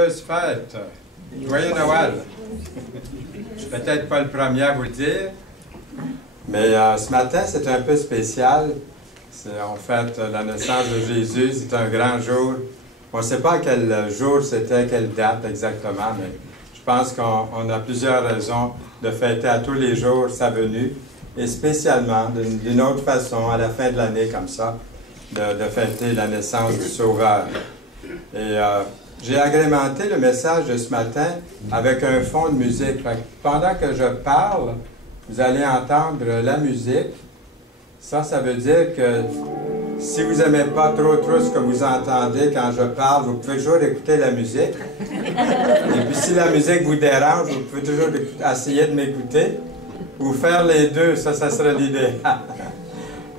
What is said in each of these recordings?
Joyeuse fête! Joyeux Noël! Je suis peut-être pas le premier à vous le dire, mais ce matin, c'est un peu spécial. On fête la naissance de Jésus, c'est un grand jour. On ne sait pas quel jour c'était, quelle date exactement, mais je pense qu'on a plusieurs raisons de fêter à tous les jours sa venue, et spécialement, d'une autre façon, à la fin de l'année comme ça, de fêter la naissance du Sauveur. Et j'ai agrémenté le message de ce matin avec un fond de musique. Pendant que je parle, vous allez entendre la musique. Ça veut dire que si vous n'aimez pas trop ce que vous entendez quand je parle, vous pouvez toujours écouter la musique. Et puis si la musique vous dérange, vous pouvez toujours essayer de m'écouter. Ou faire les deux, ça serait l'idée.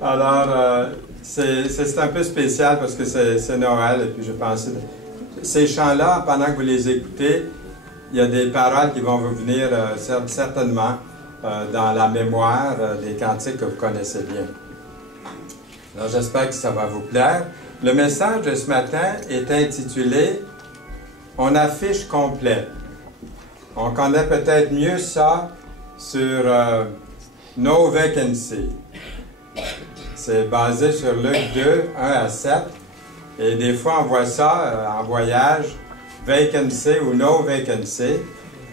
Alors, c'est un peu spécial parce que c'est Noël, et puis je pensais... Ces chants-là, pendant que vous les écoutez, il y a des paroles qui vont vous venir certainement dans la mémoire des cantiques que vous connaissez bien. Alors j'espère que ça va vous plaire. Le message de ce matin est intitulé « On affiche complet ». On connaît peut-être mieux ça sur No Vacancy. C'est basé sur Luc 2, 1 à 7. Et des fois, on voit ça en voyage, vacancy ou no vacancy.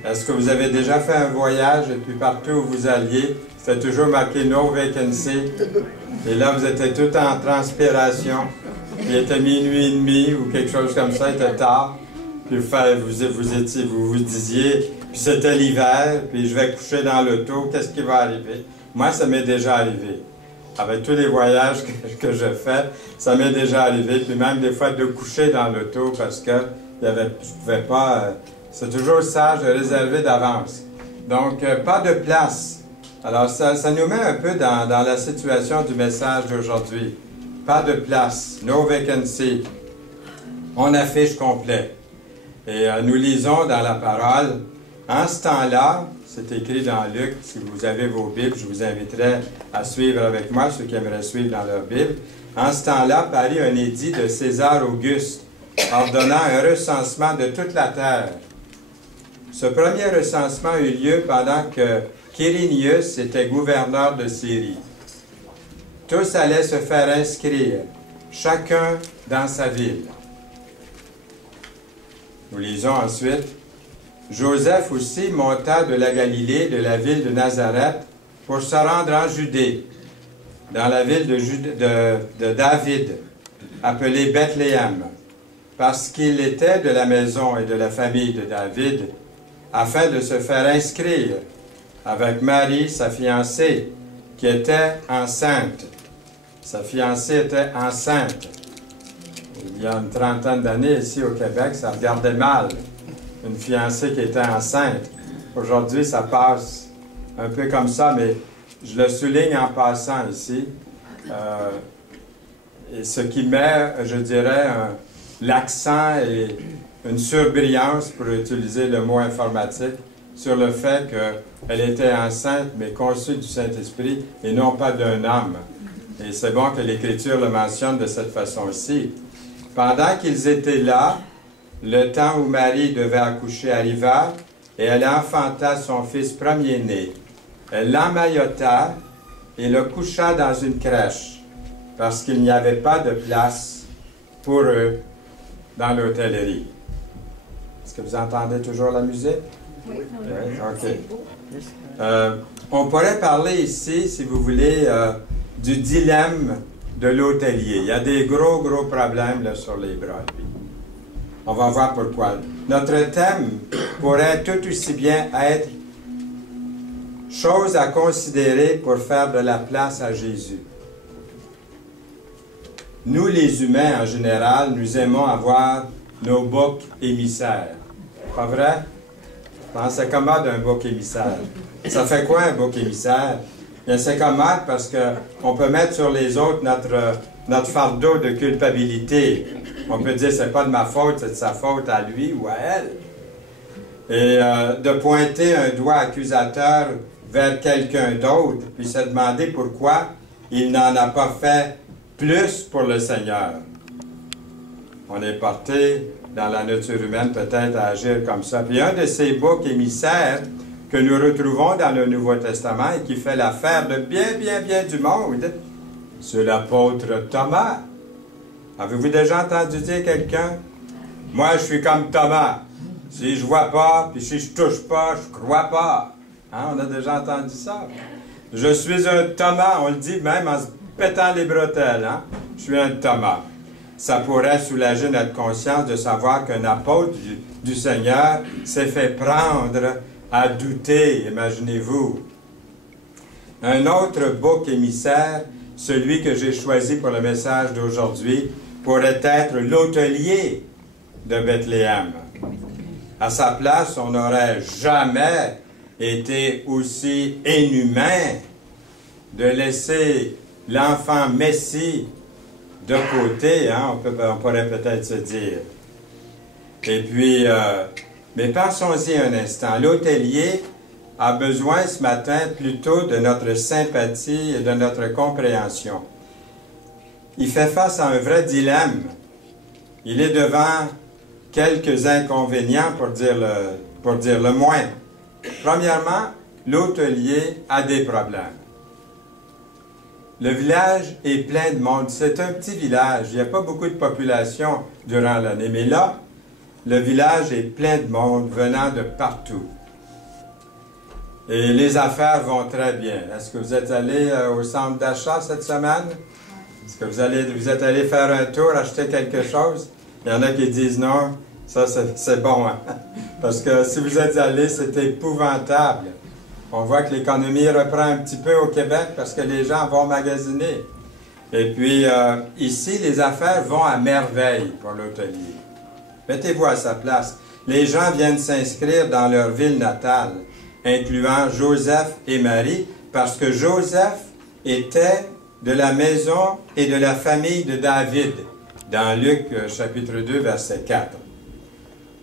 Est-ce que vous avez déjà fait un voyage et puis partout où vous alliez, c'était toujours marqué no vacancy? Et là, vous étiez tout en transpiration. Il était minuit et demi ou quelque chose comme ça, il était tard. Puis vous disiez, puis c'était l'hiver, puis je vais coucher dans l'auto, qu'est-ce qui va arriver? Moi, ça m'est déjà arrivé. Avec tous les voyages que je fais, ça m'est déjà arrivé, puis même des fois de coucher dans l'auto parce que je ne pouvais pas... c'est toujours sage de réserver d'avance. Donc, pas de place. Alors, ça nous met un peu dans la situation du message d'aujourd'hui. Pas de place, no vacancy. On affiche complet. Et nous lisons dans la parole, en ce temps-là, c'est écrit dans Luc, si vous avez vos Bibles, je vous inviterai à suivre avec moi, ceux qui aimeraient suivre dans leur Bible. En ce temps-là, parut un édit de César Auguste, ordonnant un recensement de toute la terre. Ce premier recensement eut lieu pendant que Quirinius était gouverneur de Syrie. Tous allaient se faire inscrire, chacun dans sa ville. Nous lisons ensuite. Joseph aussi monta de la Galilée, de la ville de Nazareth, pour se rendre en Judée, dans la ville de David, appelée Bethléem, parce qu'il était de la maison et de la famille de David, afin de se faire inscrire avec Marie, sa fiancée, qui était enceinte. Sa fiancée était enceinte. Il y a une trentaine d'années, ici au Québec, ça regardait mal. Une fiancée qui était enceinte. Aujourd'hui, ça passe un peu comme ça, mais je le souligne en passant ici. Et ce qui met, je dirais, l'accent et une surbrillance, pour utiliser le mot informatique, sur le fait qu'elle était enceinte, mais conçue du Saint-Esprit, et non pas d'un homme. Et c'est bon que l'Écriture le mentionne de cette façon-ci. Pendant qu'ils étaient là, le temps où Marie devait accoucher arriva, et elle enfanta son fils premier-né. Elle l'emmaillota et le coucha dans une crèche, parce qu'il n'y avait pas de place pour eux dans l'hôtellerie. Est-ce que vous entendez toujours la musique? Oui. OK. On pourrait parler ici, si vous voulez, du dilemme de l'hôtelier. Il y a des gros problèmes là, sur les bras. On va voir pourquoi. Notre thème pourrait tout aussi bien être « Choses à considérer pour faire de la place à Jésus ». Nous, les humains, en général, nous aimons avoir nos boucs émissaires. Pas vrai? C'est commode un bouc émissaire. Ça fait quoi un bouc émissaire? Bien, c'est commode parce qu'on peut mettre sur les autres notre fardeau de culpabilité. On peut dire, c'est pas de ma faute, c'est de sa faute à lui ou à elle. Et de pointer un doigt accusateur vers quelqu'un d'autre, puis se demander pourquoi il n'en a pas fait plus pour le Seigneur. On est porté dans la nature humaine peut-être à agir comme ça. Puis un de ces boucs émissaires que nous retrouvons dans le Nouveau Testament et qui fait l'affaire de bien du monde, c'est l'apôtre Thomas. Avez-vous déjà entendu dire quelqu'un? Moi, je suis comme Thomas. Si je vois pas, puis si je touche pas, je crois pas. Hein? On a déjà entendu ça. Je suis un Thomas, on le dit même en se pétant les bretelles. Hein? Je suis un Thomas. Ça pourrait soulager notre conscience de savoir qu'un apôtre du Seigneur s'est fait prendre à douter, imaginez-vous. Un autre bouc émissaire, celui que j'ai choisi pour le message d'aujourd'hui, pourrait être l'hôtelier de Bethléem. À sa place, on n'aurait jamais été aussi inhumain de laisser l'enfant Messie de côté, hein, on pourrait peut-être se dire. Et puis, mais pensons-y un instant. L'hôtelier a besoin ce matin plutôt de notre sympathie et de notre compréhension. Il fait face à un vrai dilemme. Il est devant quelques inconvénients, pour dire le moins. Premièrement, l'hôtelier a des problèmes. Le village est plein de monde. C'est un petit village. Il n'y a pas beaucoup de population durant l'année. Mais là, le village est plein de monde venant de partout. Et les affaires vont très bien. Est-ce que vous êtes allé au centre d'achat cette semaine? Est-ce que vous êtes allé faire un tour, acheter quelque chose? Il y en a qui disent non, ça c'est bon. Hein? Parce que si vous êtes allé, c'est épouvantable. On voit que l'économie reprend un petit peu au Québec parce que les gens vont magasiner. Et puis, ici, les affaires vont à merveille pour l'hôtelier. Mettez-vous à sa place. Les gens viennent s'inscrire dans leur ville natale, incluant Joseph et Marie, parce que Joseph était de la maison et de la famille de David, dans Luc chapitre 2, verset 4.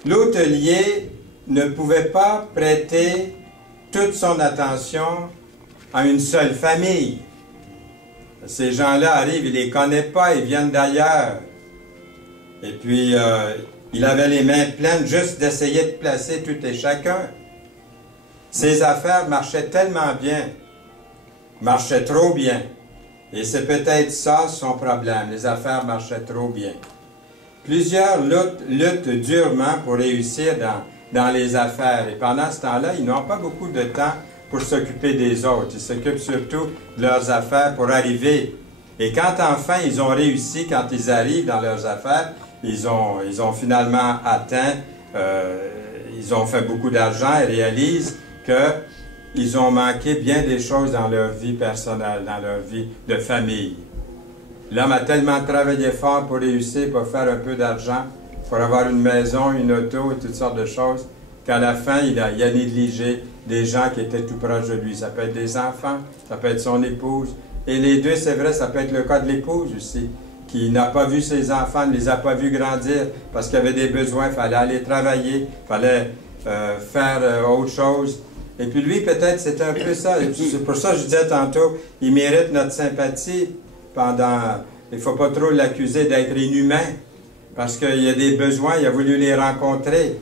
L'hôtelier ne pouvait pas prêter toute son attention à une seule famille. Ces gens-là arrivent, il ne les connaît pas, ils viennent d'ailleurs. Et puis, il avait les mains pleines juste d'essayer de placer tout et chacun. Ses affaires marchaient tellement bien, marchaient trop bien. Et c'est peut-être ça son problème, les affaires marchaient trop bien. Plusieurs luttent durement pour réussir dans les affaires. Et pendant ce temps-là, ils n'ont pas beaucoup de temps pour s'occuper des autres. Ils s'occupent surtout de leurs affaires pour arriver. Et quand enfin ils ont réussi, quand ils arrivent dans leurs affaires, ils ont finalement atteint, ils ont fait beaucoup d'argent et réalisent qu'ils ont manqué bien des choses dans leur vie personnelle, dans leur vie de famille. L'homme a tellement travaillé fort pour réussir, pour faire un peu d'argent, pour avoir une maison, une auto et toutes sortes de choses, qu'à la fin, il a négligé des gens qui étaient tout proches de lui. Ça peut être des enfants, ça peut être son épouse. Et les deux, c'est vrai, ça peut être le cas de l'épouse aussi, qui n'a pas vu ses enfants, ne les a pas vus grandir parce qu'il y avait des besoins, il fallait aller travailler, il fallait faire autre chose. Et puis lui, peut-être, c'est un peu ça. C'est pour ça que je disais tantôt, il mérite notre sympathie pendant... Il ne faut pas trop l'accuser d'être inhumain, parce qu'il y a des besoins, il a voulu les rencontrer.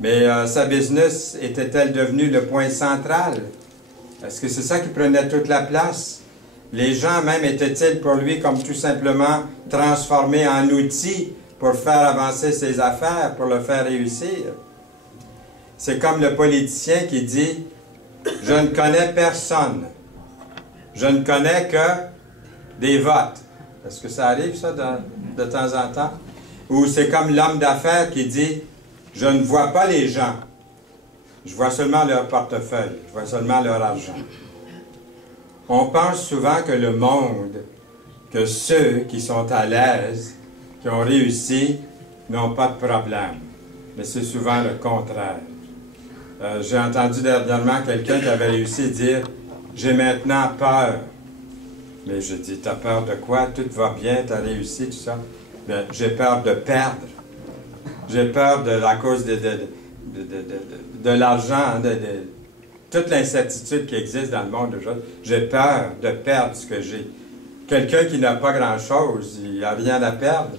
Mais sa business était-elle devenue le point central? Est-ce que c'est ça qui prenait toute la place? Les gens même étaient-ils pour lui comme tout simplement transformés en outils pour faire avancer ses affaires, pour le faire réussir? C'est comme le politicien qui dit « Je ne connais personne. Je ne connais que des votes. » Est-ce que ça arrive, ça, de temps en temps? Ou c'est comme l'homme d'affaires qui dit « Je ne vois pas les gens. Je vois seulement leur portefeuille. Je vois seulement leur argent. » On pense souvent que le monde, que ceux qui sont à l'aise, qui ont réussi, n'ont pas de problème. Mais c'est souvent le contraire. J'ai entendu dernièrement quelqu'un qui avait réussi à dire « J'ai maintenant peur. » Mais je dis « T'as peur de quoi? Tout va bien, t'as réussi, tout ça. » Mais j'ai peur de perdre. J'ai peur à cause de l'argent, toute l'incertitude qui existe dans le monde aujourd'hui. J'ai peur de perdre ce que j'ai. Quelqu'un qui n'a pas grand-chose, il n'a rien à perdre.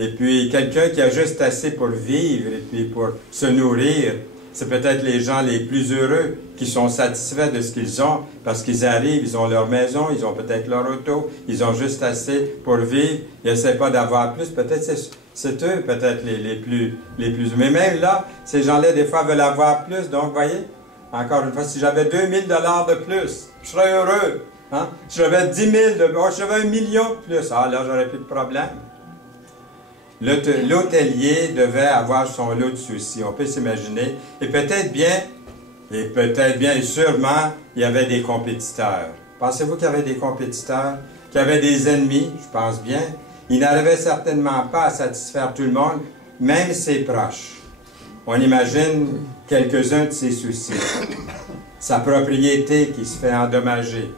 Et puis, quelqu'un qui a juste assez pour vivre et puis pour se nourrir, c'est peut-être les gens les plus heureux qui sont satisfaits de ce qu'ils ont parce qu'ils arrivent, ils ont leur maison, ils ont peut-être leur auto, ils ont juste assez pour vivre, ils n'essaient pas d'avoir plus. Peut-être c'est eux, peut-être les plus. Mais même là, ces gens-là, des fois, veulent avoir plus. Donc, voyez, encore une fois, si j'avais 2000 $ de plus, je serais heureux. Hein? Si j'avais 10 000 si j'avais 1 million de plus, là, j'aurais plus de problème. L'hôtelier devait avoir son lot de soucis, on peut s'imaginer. Et peut-être bien, et sûrement, il y avait des compétiteurs. Pensez-vous qu'il y avait des compétiteurs, qu'il y avait des ennemis? Je pense bien. Il n'arrivait certainement pas à satisfaire tout le monde, même ses proches. On imagine quelques-uns de ses soucis. Sa propriété qui se fait endommager.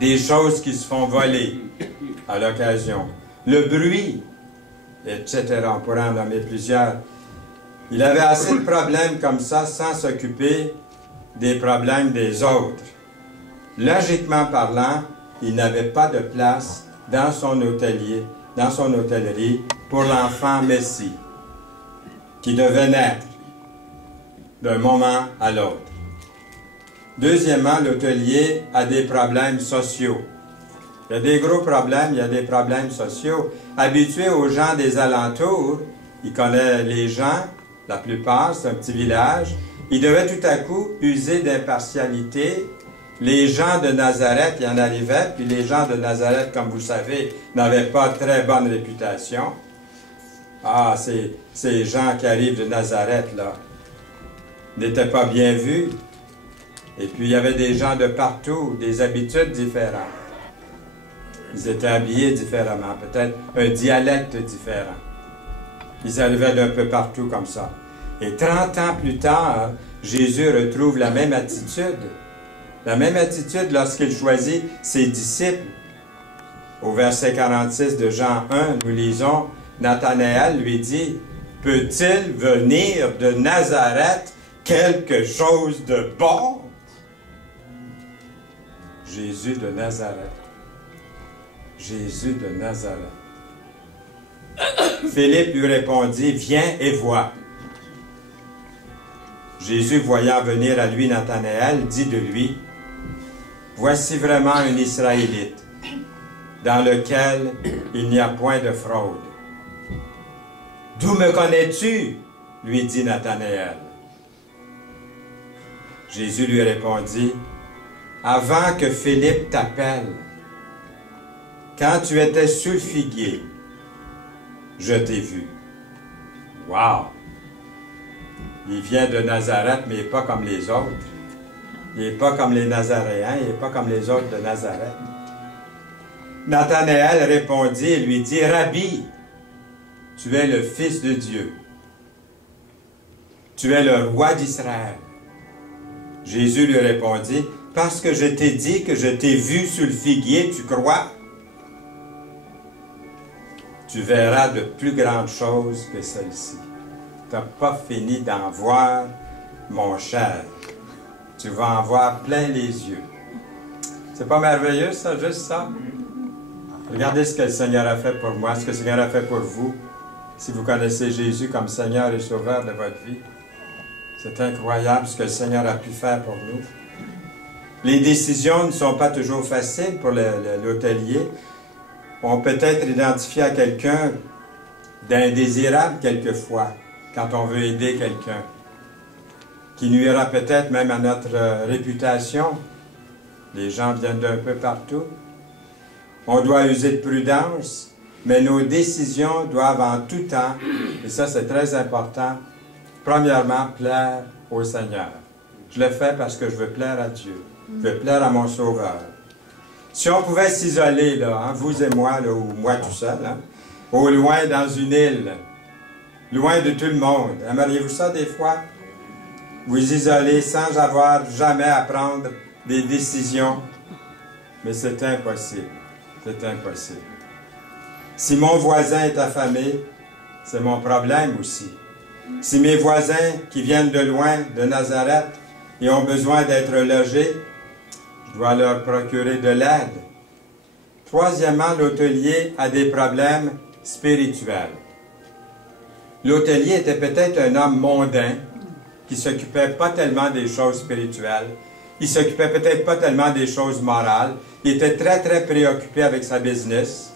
Des choses qui se font voler à l'occasion. Le bruit, etc. On pourrait en nommer plusieurs. Il avait assez de problèmes comme ça sans s'occuper des problèmes des autres. Logiquement parlant, il n'avait pas de place dans son hôtellerie pour l'enfant Messie qui devait naître d'un moment à l'autre. Deuxièmement, l'hôtelier a des problèmes sociaux. Il y a des gros problèmes, il y a des problèmes sociaux. Habitué aux gens des alentours, il connaît les gens, la plupart, c'est un petit village. Il devait tout à coup user d'impartialité. Les gens de Nazareth, il y en arrivait, puis les gens de Nazareth, comme vous savez, n'avaient pas très bonne réputation. Ah, ces gens qui arrivent de Nazareth, là, n'étaient pas bien vus. Et puis, il y avait des gens de partout, des habitudes différentes. Ils étaient habillés différemment, peut-être un dialecte différent. Ils arrivaient d'un peu partout comme ça. Et 30 ans plus tard, Jésus retrouve la même attitude. La même attitude lorsqu'il choisit ses disciples. Au verset 46 de Jean 1, nous lisons, Nathanaël lui dit, « Peut-il venir de Nazareth quelque chose de bon? » Jésus de Nazareth. Jésus de Nazareth. Philippe lui répondit, « Viens et vois. » Jésus, voyant venir à lui Nathanaël, dit de lui, « Voici vraiment un Israélite, dans lequel il n'y a point de fraude. »« D'où me connais-tu? » lui dit Nathanaël. Jésus lui répondit, « Avant que Philippe t'appelle, quand tu étais sous le figuier, je t'ai vu. » Wow! Il vient de Nazareth, mais il n'est pas comme les autres. Il n'est pas comme les Nazaréens, il n'est pas comme les autres de Nazareth. Nathanaël répondit et lui dit, « Rabbi, tu es le Fils de Dieu. Tu es le roi d'Israël. » Jésus lui répondit, « Parce que je t'ai dit que je t'ai vu sous le figuier, tu crois? Tu verras de plus grandes choses que celles-ci. » Tu n'as pas fini d'en voir, mon cher. Tu vas en voir plein les yeux. C'est pas merveilleux, ça, juste ça? Regardez ce que le Seigneur a fait pour moi, ce que le Seigneur a fait pour vous, si vous connaissez Jésus comme Seigneur et Sauveur de votre vie. C'est incroyable ce que le Seigneur a pu faire pour nous. Les décisions ne sont pas toujours faciles pour l'hôtelier. On peut être identifié à quelqu'un d'indésirable quelquefois, quand on veut aider quelqu'un, qui nuira peut-être même à notre réputation. Les gens viennent d'un peu partout. On doit user de prudence, mais nos décisions doivent en tout temps, et ça c'est très important, premièrement, plaire au Seigneur. Je le fais parce que je veux plaire à Dieu. Je veux plaire à mon Sauveur. Si on pouvait s'isoler, là, hein, vous et moi, là, ou moi tout seul, hein, au loin dans une île, loin de tout le monde, aimeriez-vous ça des fois? Vous isoler sans avoir jamais à prendre des décisions. Mais c'est impossible. C'est impossible. Si mon voisin est affamé, c'est mon problème aussi. Si mes voisins qui viennent de loin, de Nazareth, et ont besoin d'être logés, je dois leur procurer de l'aide. Troisièmement, l'hôtelier a des problèmes spirituelle. L'hôtelier était peut-être un homme mondain qui ne s'occupait pas tellement des choses spirituelles. Il ne s'occupait peut-être pas tellement des choses morales. Il était très, très préoccupé avec sa business.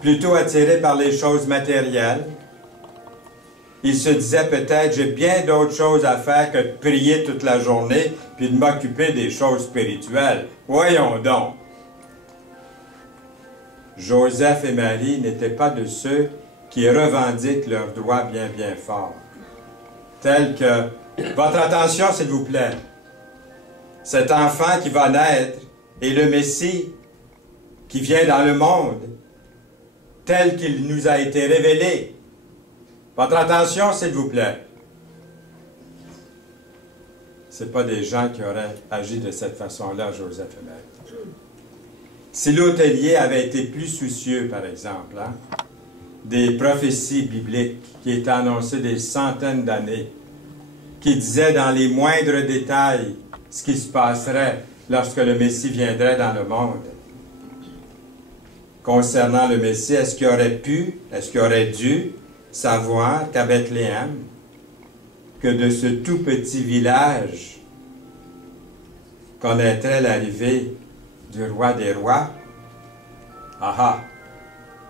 Plutôt attiré par les choses matérielles. Il se disait peut-être, j'ai bien d'autres choses à faire que de prier toute la journée puis de m'occuper des choses spirituelles. Voyons donc. Joseph et Marie n'étaient pas de ceux qui revendiquent leurs droits bien, bien fort. Tels que, votre attention s'il vous plaît, cet enfant qui va naître est le Messie qui vient dans le monde, tel qu'il nous a été révélé. Votre attention s'il vous plaît. Ce n'est pas des gens qui auraient agi de cette façon-là, Joseph et Marie. Si l'hôtelier avait été plus soucieux, par exemple, des prophéties bibliques qui étaient annoncées des centaines d'années, qui disaient dans les moindres détails ce qui se passerait lorsque le Messie viendrait dans le monde. Concernant le Messie, est-ce qu'il aurait dû savoir qu'à Bethléem, que de ce tout petit village connaîtrait l'arrivée du roi des rois? Ah ah!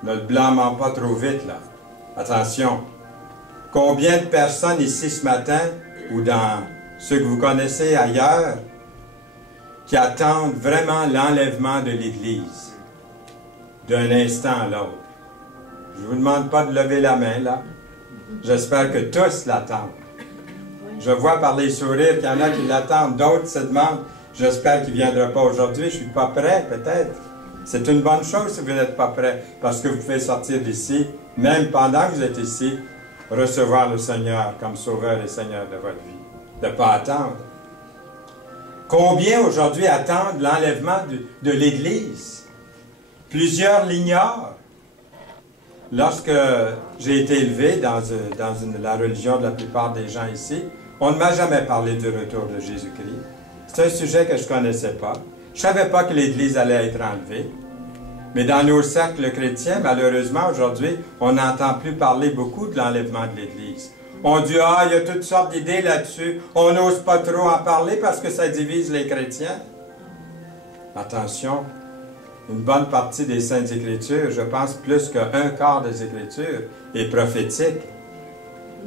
Ne le blâmons pas trop vite, là. Attention! Combien de personnes ici ce matin, ou dans ceux que vous connaissez ailleurs, qui attendent vraiment l'enlèvement de l'Église, d'un instant à l'autre? Je ne vous demande pas de lever la main, là. J'espère que tous l'attendent. Je vois par les sourires qu'il y en a qui l'attendent, d'autres se demandent, j'espère qu'il ne viendra pas aujourd'hui, je ne suis pas prêt, peut-être. C'est une bonne chose si vous n'êtes pas prêt, parce que vous pouvez sortir d'ici, même pendant que vous êtes ici, recevoir le Seigneur comme Sauveur et Seigneur de votre vie. De ne pas attendre. Combien aujourd'hui attendent l'enlèvement de l'Église? Plusieurs l'ignorent. Lorsque j'ai été élevé dans la religion de la plupart des gens ici, on ne m'a jamais parlé du retour de Jésus-Christ. C'est un sujet que je ne connaissais pas. Je ne savais pas que l'Église allait être enlevée. Mais dans nos cercles chrétiens, malheureusement, aujourd'hui, on n'entend plus parler beaucoup de l'enlèvement de l'Église. On dit, ah, il y a toutes sortes d'idées là-dessus. On n'ose pas trop en parler parce que ça divise les chrétiens. Attention, une bonne partie des Saintes Écritures, je pense plus qu'un quart des Écritures, est prophétique.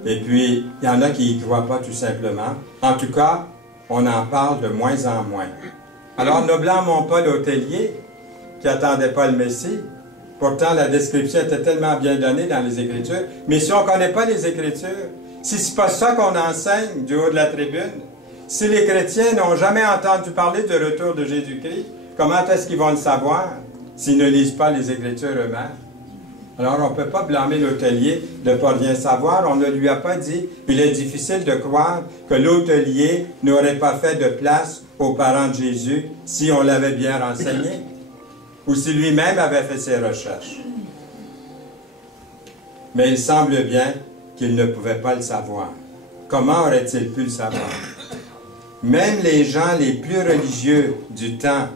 Et puis, il y en a qui n'y croient pas tout simplement. En tout cas, on en parle de moins en moins. Alors, ne blâmons pas l'hôtelier qui n'attendait pas le Messie. Pourtant, la description était tellement bien donnée dans les Écritures. Mais si on ne connaît pas les Écritures, si ce n'est pas ça qu'on enseigne du haut de la tribune, si les chrétiens n'ont jamais entendu parler du retour de Jésus-Christ, comment est-ce qu'ils vont le savoir s'ils ne lisent pas les Écritures eux-mêmes? Alors, on ne peut pas blâmer l'hôtelier de ne pas rien savoir. On ne lui a pas dit. Il est difficile de croire que l'hôtelier n'aurait pas fait de place aux parents de Jésus si on l'avait bien renseigné ou si lui-même avait fait ses recherches. Mais il semble bien qu'il ne pouvait pas le savoir. Comment aurait-il pu le savoir? Même les gens les plus religieux du temps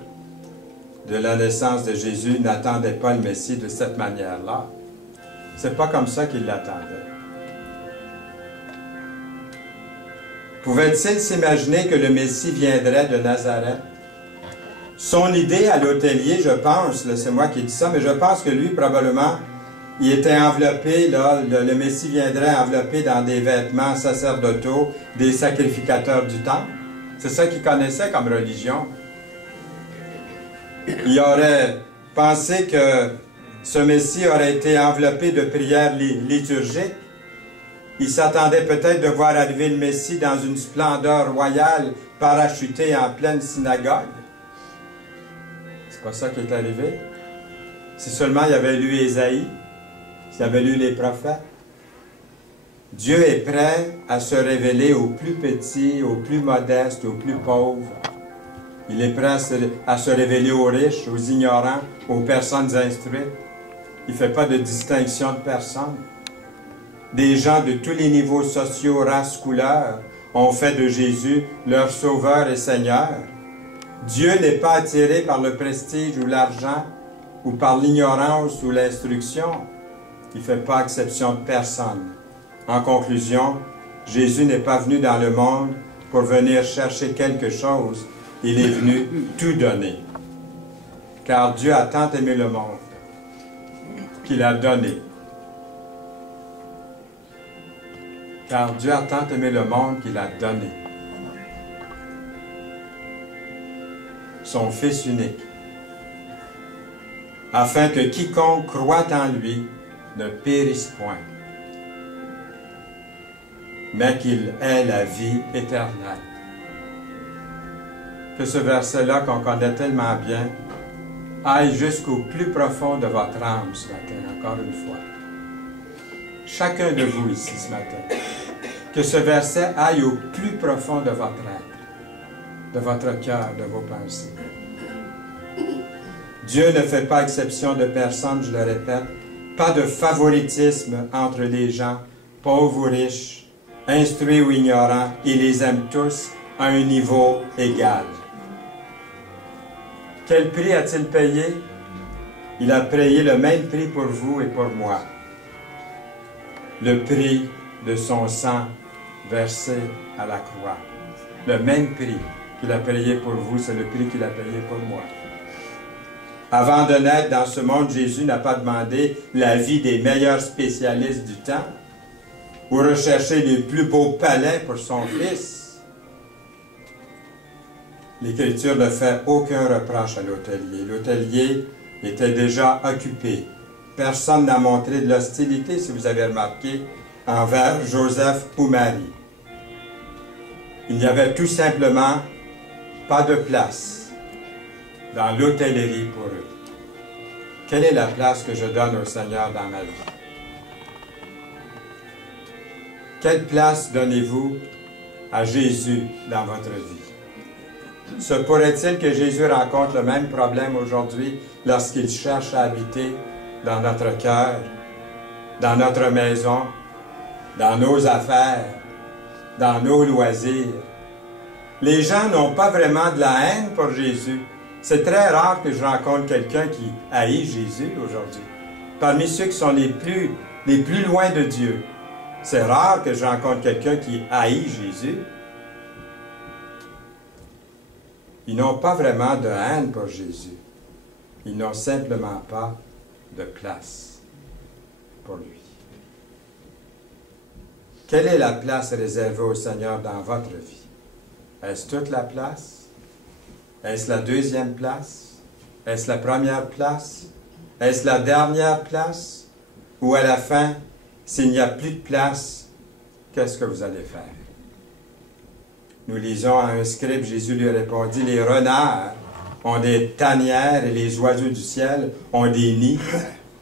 de la naissance de Jésus n'attendaient pas le Messie de cette manière-là. C'est pas comme ça qu'ils l'attendaient. Pouvait-il s'imaginer que le Messie viendrait de Nazareth? Son idée à l'hôtelier, je pense, c'est moi qui dis ça, mais je pense que lui, probablement, il était enveloppé, là, le Messie viendrait enveloppé dans des vêtements sacerdotaux des sacrificateurs du temple. C'est ça qu'il connaissait comme religion. Il aurait pensé que ce Messie aurait été enveloppé de prières liturgiques. Il s'attendait peut-être de voir arriver le Messie dans une splendeur royale, parachuté en pleine synagogue. C'est pas ça qui est arrivé. Si seulement il avait lu Ésaïe, s'il avait lu les prophètes. Dieu est prêt à se révéler aux plus petits, aux plus modestes, aux plus pauvres. Il est prêt à se révéler aux riches, aux ignorants, aux personnes instruites. Il ne fait pas de distinction de personne. Des gens de tous les niveaux sociaux, races, couleurs, ont fait de Jésus leur sauveur et Seigneur. Dieu n'est pas attiré par le prestige ou l'argent ou par l'ignorance ou l'instruction. Il ne fait pas exception de personne. En conclusion, Jésus n'est pas venu dans le monde pour venir chercher quelque chose. Il est venu tout donner. Car Dieu a tant aimé le monde qu'il a donné. Car Dieu a tant aimé le monde qu'il a donné son Fils unique, afin que quiconque croit en lui ne périsse point, mais qu'il ait la vie éternelle. Que ce verset-là, qu'on connaît tellement bien, aille jusqu'au plus profond de votre âme ce matin, encore une fois. Chacun de vous ici ce matin, que ce verset aille au plus profond de votre être, de votre cœur, de vos pensées. Dieu ne fait pas exception de personne, je le répète, pas de favoritisme entre les gens, pauvres ou riches, instruits ou ignorants, il les aime tous à un niveau égal. Quel prix a-t-il payé? Il a payé le même prix pour vous et pour moi. Le prix de son sang versé à la croix. Le même prix qu'il a payé pour vous, c'est le prix qu'il a payé pour moi. Avant de naître dans ce monde, Jésus n'a pas demandé l'avis des meilleurs spécialistes du temps ou recherché les plus beaux palais pour son Fils. L'Écriture ne fait aucun reproche à l'hôtelier. L'hôtelier était déjà occupé. Personne n'a montré de l'hostilité, si vous avez remarqué, envers Joseph ou Marie. Il n'y avait tout simplement pas de place dans l'hôtellerie pour eux. Quelle est la place que je donne au Seigneur dans ma vie? Quelle place donnez-vous à Jésus dans votre vie? Se pourrait-il que Jésus rencontre le même problème aujourd'hui lorsqu'il cherche à habiter dans notre cœur, dans notre maison, dans nos affaires, dans nos loisirs? Les gens n'ont pas vraiment de la haine pour Jésus. C'est très rare que je rencontre quelqu'un qui haït Jésus aujourd'hui. Parmi ceux qui sont les plus loin de Dieu, c'est rare que je rencontre quelqu'un qui haït Jésus. Ils n'ont pas vraiment de haine pour Jésus. Ils n'ont simplement pas de place pour lui. Quelle est la place réservée au Seigneur dans votre vie? Est-ce toute la place? Est-ce la deuxième place? Est-ce la première place? Est-ce la dernière place? Ou à la fin, s'il n'y a plus de place, qu'est-ce que vous allez faire? Nous lisons à un scribe, Jésus lui répondit, les renards ont des tanières et les oiseaux du ciel ont des nids,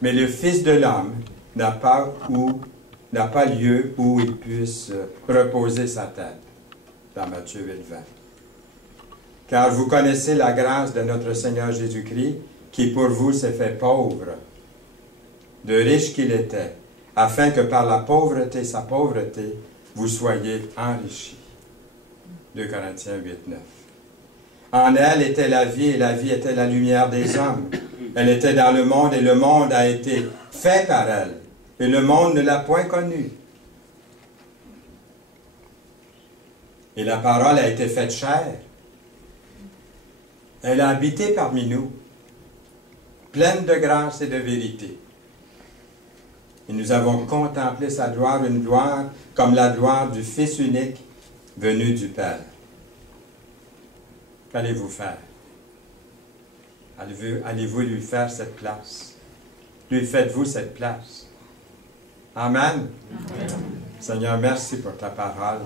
mais le Fils de l'homme n'a pas lieu où il puisse reposer sa tête. Dans Matthieu 8, 20. Car vous connaissez la grâce de notre Seigneur Jésus-Christ, qui pour vous s'est fait pauvre, de riche qu'il était, afin que par la pauvreté, sa pauvreté, vous soyez enrichis. 2 Corinthiens 8, 9. En elle était la vie, et la vie était la lumière des hommes. Elle était dans le monde, et le monde a été fait par elle, et le monde ne l'a point connue. Et la parole a été faite chair. Elle a habité parmi nous, pleine de grâce et de vérité. Et nous avons contemplé sa gloire, une gloire comme la gloire du Fils unique venu du Père. Qu'allez-vous faire? Allez-vous lui faire cette place? Lui faites-vous cette place? Amen. Amen. Seigneur, merci pour ta parole,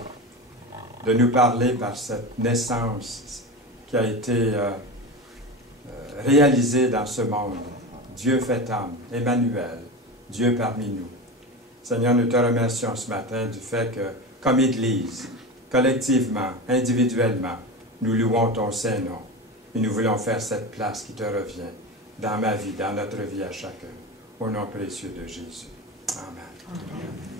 de nous parler par cette naissance qui a été réalisée dans ce monde. Dieu fait homme, Emmanuel, Dieu parmi nous. Seigneur, nous te remercions ce matin du fait que, comme Église, collectivement, individuellement, nous louons ton Saint-Nom et nous voulons faire cette place qui te revient dans ma vie, dans notre vie à chacun. Au nom précieux de Jésus. Amen. Amen.